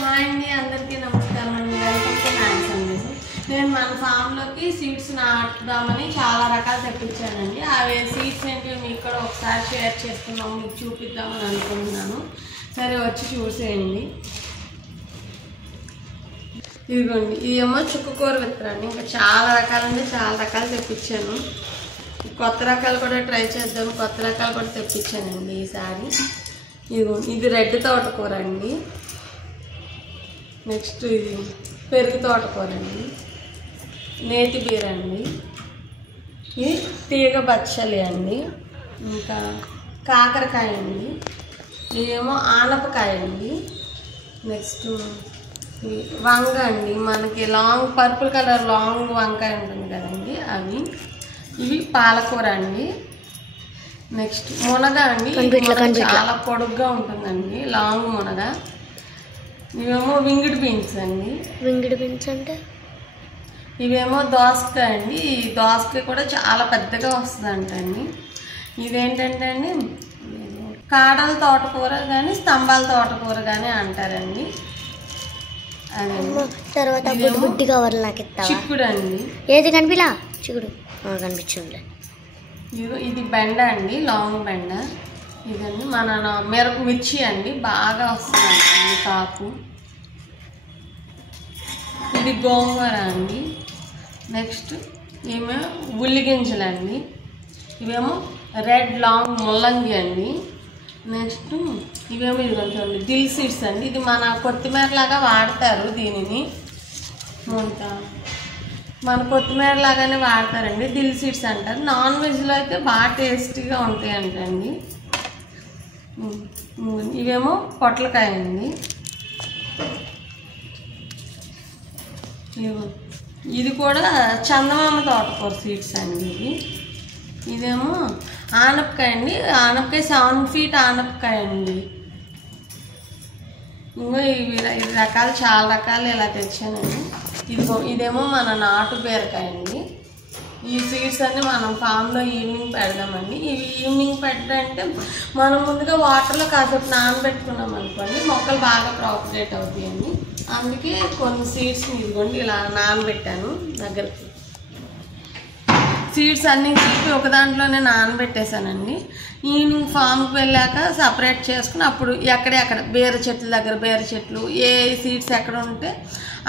Hi అండి, అందరికీ నమస్కారం అండి. వెల్కమ్ టు హ్యాండ్స్ అండి. నేను మన ఫామ్లోకి సీడ్స్ నాటుదామని చాలా రకాలు తెప్పించానండి. అవి సీడ్స్ ఏంటి మీకు కూడా ఒకసారి షేర్ చేసుకుందాం, మీకు చూపిద్దామని అనుకుంటున్నాను. సరే వచ్చి చూసేయండి. ఇదిగోండి, ఇదేమో చుక్కకూర విత్తనాన్ని. ఇంకా చాలా రకాలంటే చాలా రకాలు తెప్పించాను. కొత్త రకాలు కూడా ట్రై చేద్దాం, కొత్త రకాలు కూడా తెప్పించానండి ఈసారి. ఇదిగోండి, ఇది రెడ్ తోటకూర అండి. నెక్స్ట్ ఇది పెరుగు తోటకూర అండి, నేతి బీర అండి, ఇది తీగ బచ్చలి అండి, ఇంకా కాకరకాయ అండి, ఇదేమో ఆనపకాయ అండి. నెక్స్ట్ వంగ అండి, మనకి లాంగ్ పర్పుల్ కలర్ లాంగ్ వంకాయ ఉంటుంది కదండి అవి. ఇవి పాలకూర అండి. నెక్స్ట్ మునగ అండి, చాలా పొడుగ్గా ఉంటుందండి లాంగ్ మునగ. ఇవేమో వింగిడ్ బీన్స్ అండి. వింగిడ్ బీన్స్ అంటే ఇవేమో దోసకాయ అండి. ఈ దోసకాయ కూడా చాలా పెద్దగా వస్తుందంటండి. ఇదేంటంటే అండి కాడల తోటకూర కానీ స్తంభాల తోటకూర కానీ అంటారండి. అదే తర్వాత బుడ్డి కవర్ నాకు చిక్కుడు అండి. ఏది కనిపిలా? చిక్కుడు కనిపించండి. ఇది బెండ అండి, లాంగ్ బెండ. ఇదండి మన మిర్చి అండి, బాగా వస్తుందండి కాపు. ఇది గోంగూర అండి. నెక్స్ట్ ఏమో ఉల్లి గింజలు అండి. ఇవేమో రెడ్ లాంగ్ ముల్లంగి అండి. నెక్స్ట్ ఇవేమో ఇది కొంచెం దిల్ సీడ్స్ అండి. ఇది మన కొత్తిమీర లాగా వాడతారు దీనిని, మన కొత్తిమీర లాగానే వాడతారండి. దిల్ సీడ్స్ అంటారు. నాన్ వెజ్లో అయితే బాగా టేస్టీగా ఉంటాయి అంటండి. ఇవేమో పొట్లకాయ అండి. ఇది కూడా చందమామ తోటకూర సీడ్స్ అండి. ఇదేమో ఆనపకాయ అండి. ఆనపకాయ 7 feet ఆనపకాయ అండి. ఇంకో ఇవి రకాలు చాలా రకాలు ఇలా తెచ్చానండి. ఇదేమో మన నాటు బీరకాయ అండి. ఈ సీడ్స్ అన్నీ మనం ఫామ్లో ఈవినింగ్ పెడదామండి. ఇవి ఈవినింగ్ పెట్టాలంటే మనం ముందుగా వాటర్లో కాసేపు నానబెట్టుకున్నాం అనుకోండి, మొక్కలు బాగా ప్రాపగేట్ అవుతాయండి. అందుకే కొన్ని సీడ్స్ని ఇదిగోండి ఇలా నానబెట్టాను. దగ్గరికి సీడ్స్ అన్నీ కలిపి ఒక దాంట్లోనే నానబెట్టేశానండి. ఈవినింగ్ ఫామ్కి వెళ్ళాక సపరేట్ చేసుకుని అప్పుడు ఎక్కడెక్కడ బీర చెట్ల దగ్గర బీర చెట్లు ఏ సీడ్స్ ఎక్కడ ఉంటే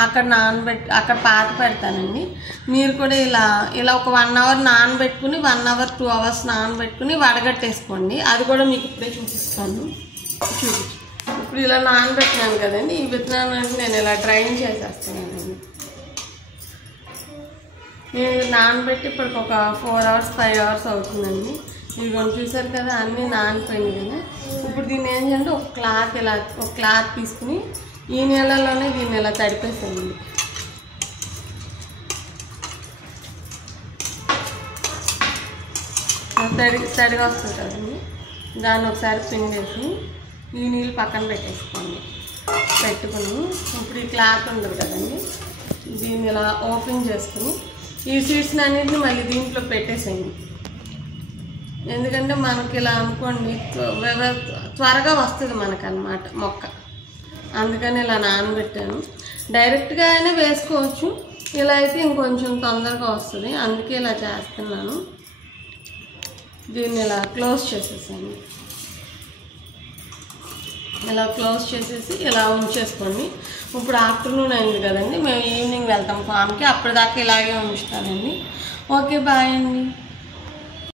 అక్కడ అక్కడ పాత పెడతానండి. మీరు కూడా ఇలా ఒక 1 hour నానబెట్టుకుని 1 hour 2 hours నానబెట్టుకుని వడగట్టేసుకోండి. అది కూడా మీకు ఇప్పుడే చూపిస్తాను. ఇప్పుడు ఇలా నానబెట్టినాను కదండి, ఈ విత్తనాలు నేను ఇలా డ్రైన్ చేసేస్తానండి. నేను నానబెట్టి ఇప్పటికి ఒక 4 hours 5 hours అవుతుందండి. ఇది కొంచెం చూసారు కదా, అన్నీ నానిపోయింది కదా. ఇప్పుడు దీన్ని ఏం చేయాలంటే ఒక క్లాత్ తీసుకుని ఈ నీళ్ళలోనే దీన్ని ఇలా తడిపేసానండి. తడిగా వస్తుంది కదండి, దాన్ని ఒకసారి పిండేసి ఈ నీళ్ళు పక్కన పెట్టుకుని ఇప్పుడు ఈ క్లాత్ ఉండదు కదండి, దీన్ని ఇలా ఓపెన్ చేసుకుని ఈ సీడ్స్ని అన్నింటినీ మళ్ళీ దీంట్లో పెట్టేసేయండి. ఎందుకంటే మనకి ఇలా అనుకోండి త్వరగా వస్తుంది మనకన్నమాట మొక్క. అందుకని ఇలా నానబెట్టాను. డైరెక్ట్గా అయినా వేసుకోవచ్చు, ఇలా అయితే ఇంకొంచెం తొందరగా వస్తుంది. అందుకే ఇలా చేస్తున్నాను. దీన్ని ఇలా క్లోజ్ చేసేసాను. ఇలా క్లోజ్ చేసేసి ఇలా ఉంచేసుకోండి. ఇప్పుడు ఆఫ్టర్నూన్ అయింది కదండి, మేము ఈవినింగ్ వెళ్తాం ఫామ్కి. అప్పటిదాకా ఇలాగే ఉంచుతానండి. ఓకే, బాయ్ అండి.